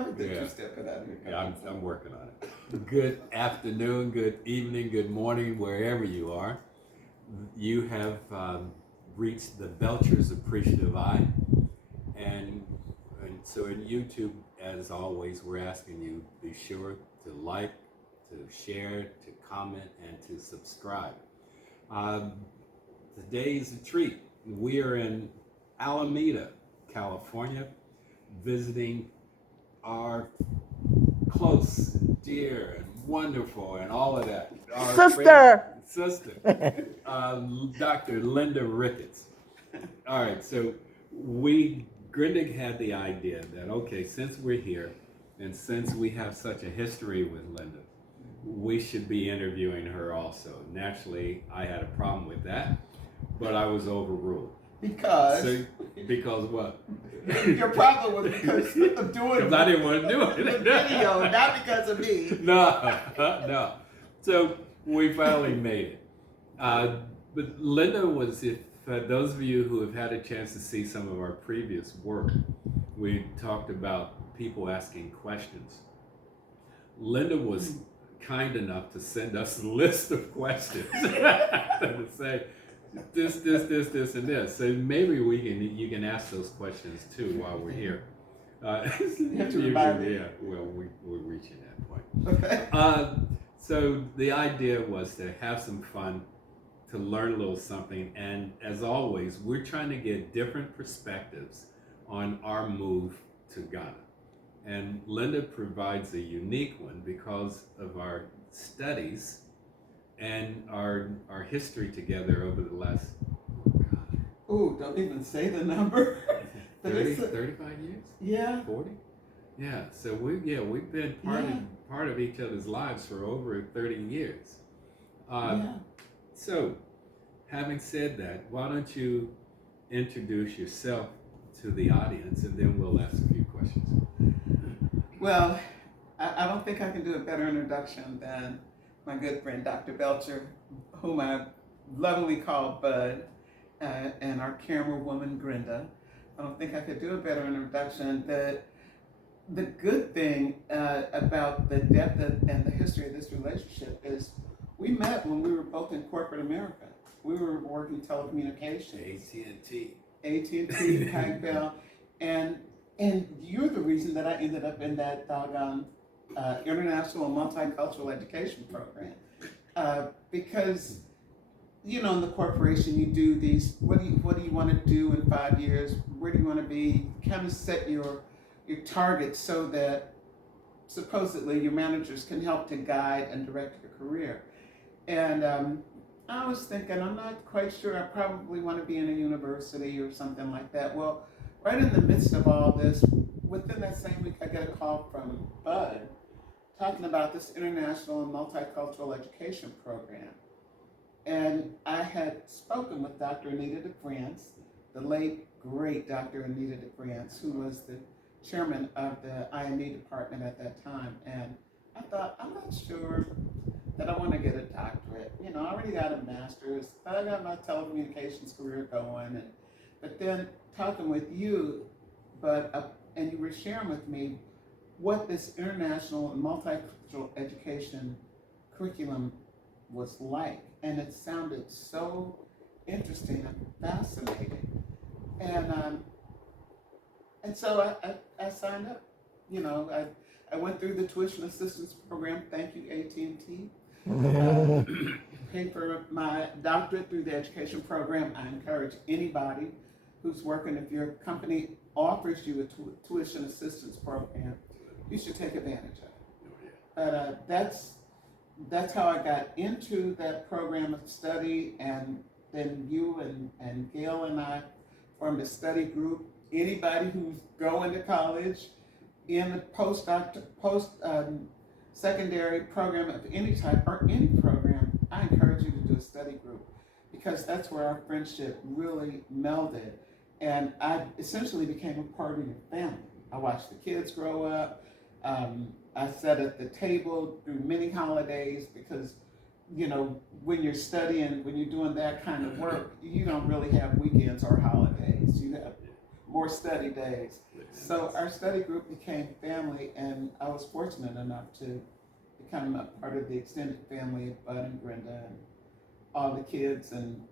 Yeah. Yeah, I'm working on it. Good afternoon, good evening, good morning, wherever you are. You have reached the Belcher's Appreciative Eye. And, and so in YouTube, as always, we're asking you be sure to like, to share, to comment, and to subscribe. Um, Today's a treat. We are in Alameda, California, visiting our close, dear, and wonderful, and all of that. Our Sister. sister, Dr. Linda Ricketts. All right, so Grindig had the idea that, okay, since we're here, and since we have such a history with Linda, we should be interviewing her also. Naturally, I had a problem with that, but I was overruled. Because Because what? your problem was because of doing Because I didn't want to do the it. video, not because of me. No, no. So we finally made it. But Linda was, if those of you who have had a chance to see some of our previous work, we talked about people asking questions. Linda was kind enough to send us a list of questions to say this, and this. So maybe you can ask those questions too while we're here. You have to remind me. Yeah, well, we're reaching that point. Okay. So the idea was to have some fun, to learn a little something, and as always, we're trying to get different perspectives on our move to Ghana. And Linda provides a unique one because of our studies and our history together over the last, Ooh, don't even say the number. 35 years? Yeah. 40? Yeah, so we've been part of each other's lives for over 30 years. So, having said that, why don't you introduce yourself to the audience, and then we'll ask a few questions. Well, I don't think I can do a better introduction than my good friend Dr. Belcher, whom I lovingly call Bud, and our camerawoman Grenda. I don't think I could do a better introduction. The good thing about the depth and the history of this relationship is we met when we were both in corporate America. We were working telecommunications. AT&T, Pac-Bell, and you're the reason that I ended up in that doggone international multicultural education program. Because, you know, in the corporation, you do these, what do you want to do in 5 years? Where do you want to be? Kind of set your targets so that supposedly your managers can help to guide and direct your career. And I was thinking, I'm not quite sure, I probably want to be in a university or something like that. Well, right in the midst of all this, within that same week, I get a call from Bud talking about this international and multicultural education program. And I had spoken with Dr. Anita DeFrance, the late, great Dr. Anita DeFrance, who was the chairman of the IME department at that time. And I thought, I'm not sure that I want to get a doctorate. You know, I already got a master's, I got my telecommunications career going. But then talking with you, and you were sharing with me what this international and multicultural education curriculum was like. And it sounded so interesting and fascinating. And so I signed up. You know, I went through the tuition assistance program. Thank you, AT&T. Paid for my doctorate through the education program. I encourage anybody who's working, if your company offers you a tuition assistance program, you should take advantage of it. But that's how I got into that program of study, and then you and Gail and I formed a study group. Anybody who's going to college in a post secondary program of any type or any program, I encourage you to do a study group, because that's where our friendship really melded. And I essentially became a part of your family. I watched the kids grow up. I sat at the table through many holidays because, you know, when you're studying, when you're doing that kind of work, you don't really have weekends or holidays. You have more study days. So our study group became family, and I was fortunate enough to become a part of the extended family of Bud and Brenda and all the kids. And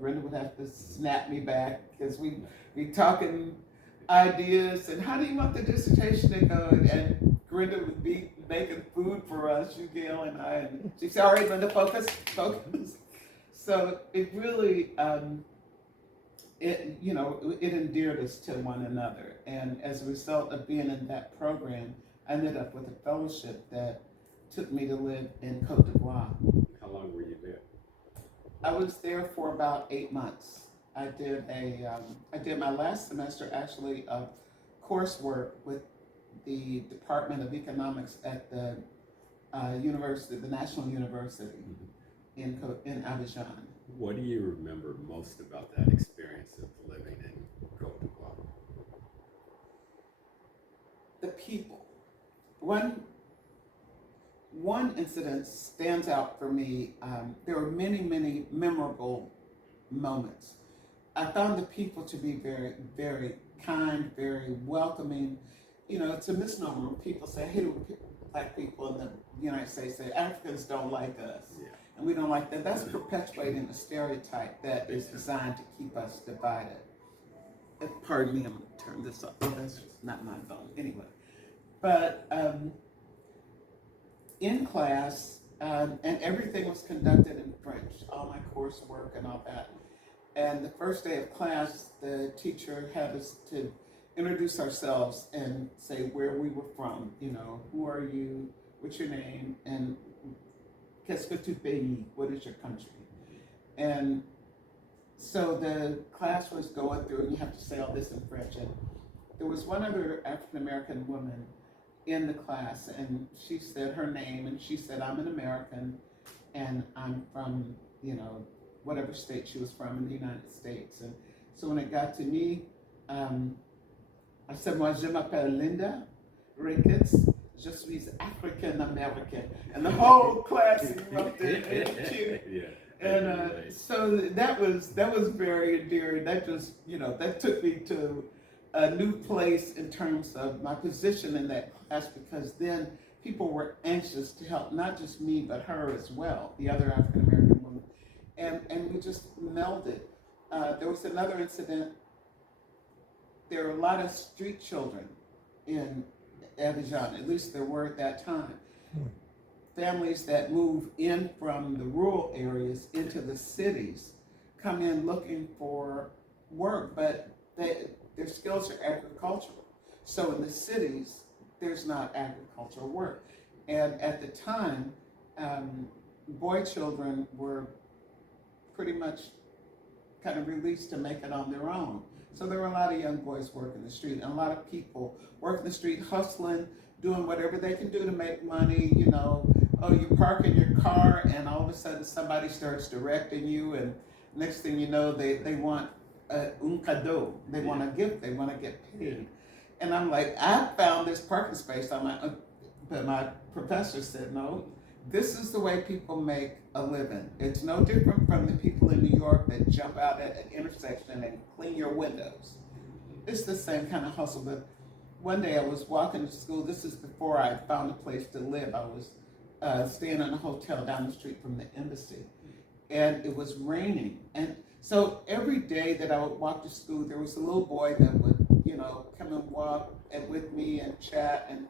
Brenda would have to snap me back because we talking ideas and how do you want the dissertation to go, and Brenda would be making food for us, you, Gail, and I, and she said, all right, Brenda, focus. So it really, it endeared us to one another. And as a result of being in that program, I ended up with a fellowship that took me to live in Cote d'Ivoire. How long were you there? I was there for about 8 months. I did my last semester actually of coursework with the Department of Economics at the university, the National University in Abidjan. What do you remember most about that experience of living in Cote d'Ivoire? The people. One incident stands out for me. There were many, many memorable moments. I found the people to be very, very kind, very welcoming. It's a misnomer when people say, hey, black people in the United States say Africans don't like us. Yeah. And we don't like them. That's perpetuating a stereotype that is designed to keep us divided. Pardon me, I'm going to turn this up. Oh, that's not my phone. Anyway. But in class, and everything was conducted in French, all my coursework and all that. And the first day of class, the teacher had us to introduce ourselves and say where we were from. Who are you? What's your name? And qu'est-ce que tu pays? What is your country? And so the class was going through, and you have to say all this in French. And there was one other African American woman in the class, and she said her name, and she said, I'm an American, and I'm from, whatever state she was from in the United States. And so when it got to me, I said, moi je m'appelle Linda Ricketts, je suis African American. And the whole class erupted and cheered. Yeah. And so that was very endearing. That just, that took me to a new place in terms of my position in that class, because then people were anxious to help not just me but her as well, the other African American woman, and we just melded. There was another incident. There were a lot of street children in Abidjan, at least there were at that time. Families that move in from the rural areas into the cities come in looking for work, but their skills are agricultural. So in the cities, there's not agricultural work. And at the time, boy children were pretty much kind of released to make it on their own. So there were a lot of young boys working the street, and a lot of people working the street, hustling, doing whatever they can do to make money. You park in your car, and all of a sudden somebody starts directing you, and next thing you know, they want un cadeau. They want a gift. They want to get paid. And I'm like, I found this parking space on but my professor said, no, this is the way people make a living. It's no different from the people in New York that jump out at an intersection and clean your windows. It's the same kind of hustle. But one day I was walking to school. This is before I found a place to live. I was staying in a hotel down the street from the embassy, and it was raining. And so every day that I would walk to school, there was a little boy that would, come and walk with me and chat. And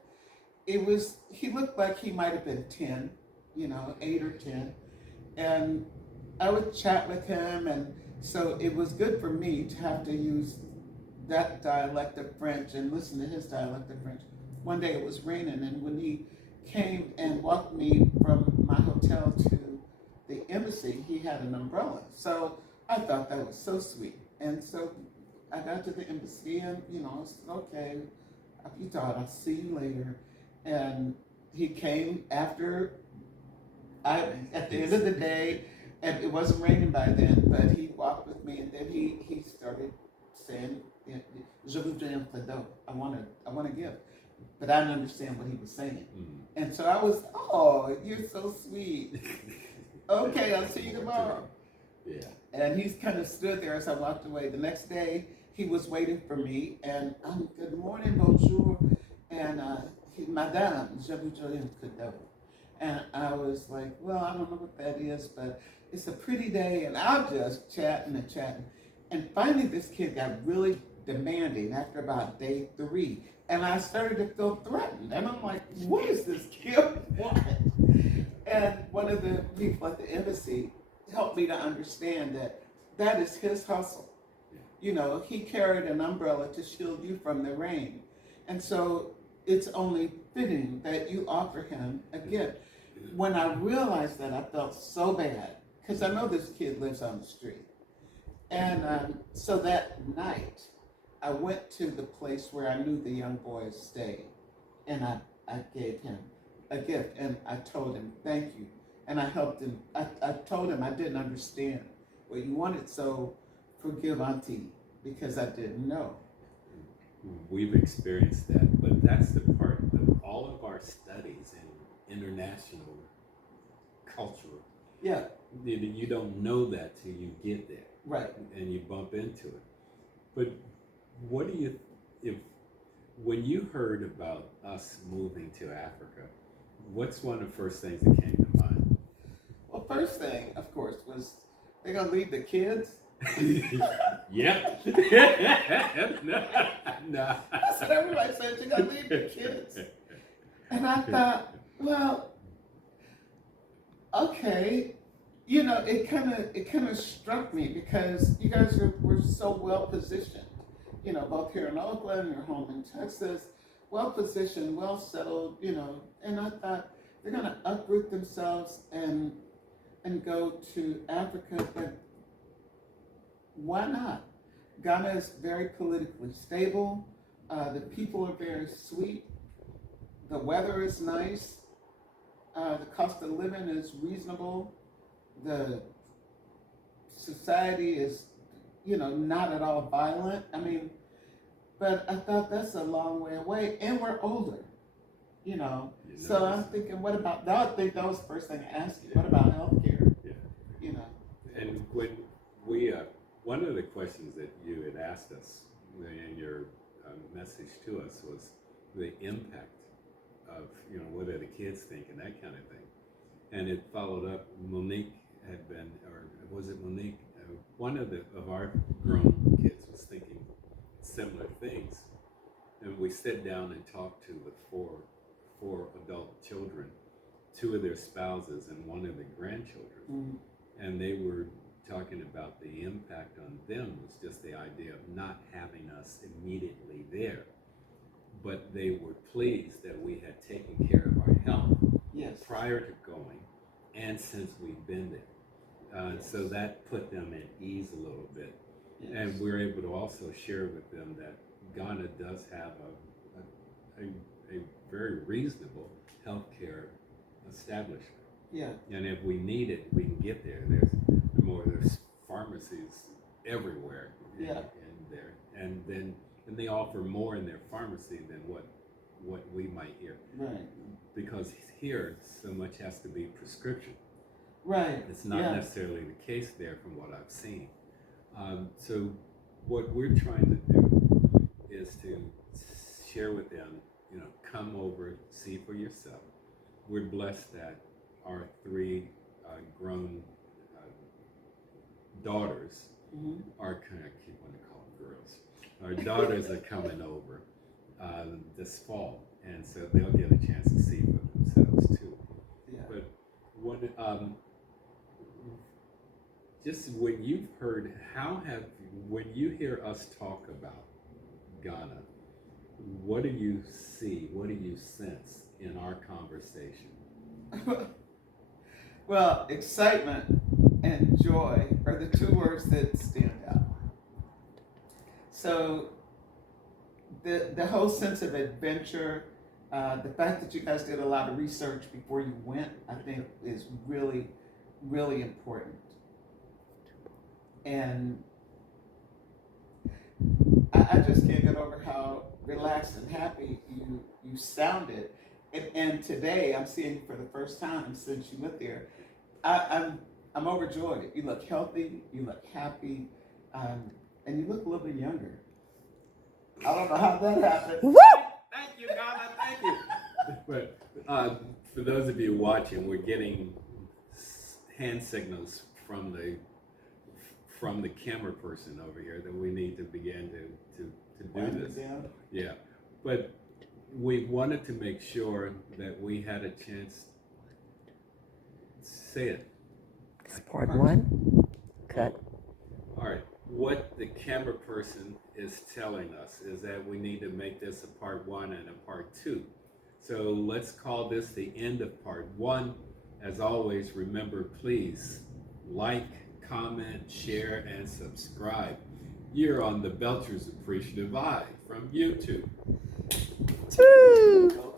he looked like he might have been 10, 8 or 10. And I would chat with him. And so it was good for me to have to use that dialect of French and listen to his dialect of French. One day it was raining, and when he came and walked me from my hotel to the embassy, he had an umbrella. So I thought that was so sweet. And so I got to the embassy, and I said, okay, you thought I'll see you later. And he came at the end of the day, and it wasn't raining by then, but he walked with me, and then he started saying, je voudrais un cadeau. I want a gift. But I didn't understand what he was saying. Mm-hmm. And so I was, oh, you're so sweet. Okay, I'll see you tomorrow. Yeah. And he's kind of stood there as I walked away. The next day, he was waiting for me, and good morning, bonjour, and Madame, je vous donne un cadeau. And I was like, well, I don't know what that is, but it's a pretty day, and I'm just chatting and chatting. And finally, this kid got really demanding after about day 3. And I started to feel threatened. And I'm like, what is this kid want? And one of the people at the embassy helped me to understand that that is his hustle. You know, he carried an umbrella to shield you from the rain. And so it's only fitting that you offer him a gift. When I realized that, I felt so bad because I know this kid lives on the street. And so that night, I went to the place where I knew the young boys stayed, and I gave him a gift, and I told him thank you, and I helped him. I told him I didn't understand what you wanted, so forgive Auntie because I didn't know. We've experienced that, but that's the part of all of our studies in international culture. Yeah, You don't know that till you get there, right. and you bump into it. But what do you, if when you heard about us moving to Africa, what's one of the first things that came to mind? Well, first thing, of course, was they're gonna leave the kids. Yep. No. That's what everybody said. You're gonna leave the kids. And I thought, well, okay. You know, it kind of struck me because you guys were so well positioned. You know, both here in Oakland, your home in Texas, well positioned, well settled. You know, and I thought they're gonna uproot themselves and go to Africa, but why not? Ghana is very politically stable. The people are very sweet. The weather is nice. The cost of living is reasonable. The society is, you know, not at all violent. I mean, but I thought that's a long way away, and we're older, you know. So I'm thinking, what about that? I think that was the first thing I asked you. What about healthcare? Yeah. You know. And when we, one of the questions that you had asked us in your message to us was the impact of, you know, what do the kids think and that kind of thing. And it followed up, Monique had been, or was it Monique? One of our grown kids was thinking similar things. And we sat down and talked to the four adult children, 2 of their spouses and 1 of the grandchildren. Mm-hmm. And they were talking about the impact on them was just the idea of not having us immediately there. But they were pleased that we had taken care of our health prior to going and since we've been there. So that put them at ease a little bit. Yes. And we're able to also share with them that Ghana does have a very reasonable healthcare establishment. Yeah. And if we need it, we can get there. There's pharmacies everywhere in there. And they offer more in their pharmacy than what we might hear. Right. Because here, so much has to be prescription. Right. It's not necessarily the case there from what I've seen. So what we're trying to do is to share with them, you know, come over, see for yourself. We're blessed that our 3 grown daughters are kind of, keep wanting to call them girls. Our daughters are coming over this fall, and so they'll get a chance to see for themselves too. Yeah. But just when you've heard, when you hear us talk about Ghana, what do you see? What do you sense in our conversation? Well, excitement and joy are the 2 words that stand out. So the whole sense of adventure, the fact that you guys did a lot of research before you went, I think is really, really important. And I just can't get over how relaxed and happy you sounded. And today I'm seeing you for the first time since you went there. I'm overjoyed. You look healthy, you look happy, and you look a little bit younger. I don't know how that happened. Woo! Thank you, Donna. Thank you. But for those of you watching, we're getting hand signals from the camera person over here that we need to begin to do this. Yeah, but we wanted to make sure that we had a chance. Say it. It's part one. Cut. All right. What the camera person is telling us is that we need to make this a part one and a part two. So let's call this the end of part one. As always, remember, please like, comment, share, and subscribe. You're on the Belcher's Appreciative Eye from YouTube. Woo!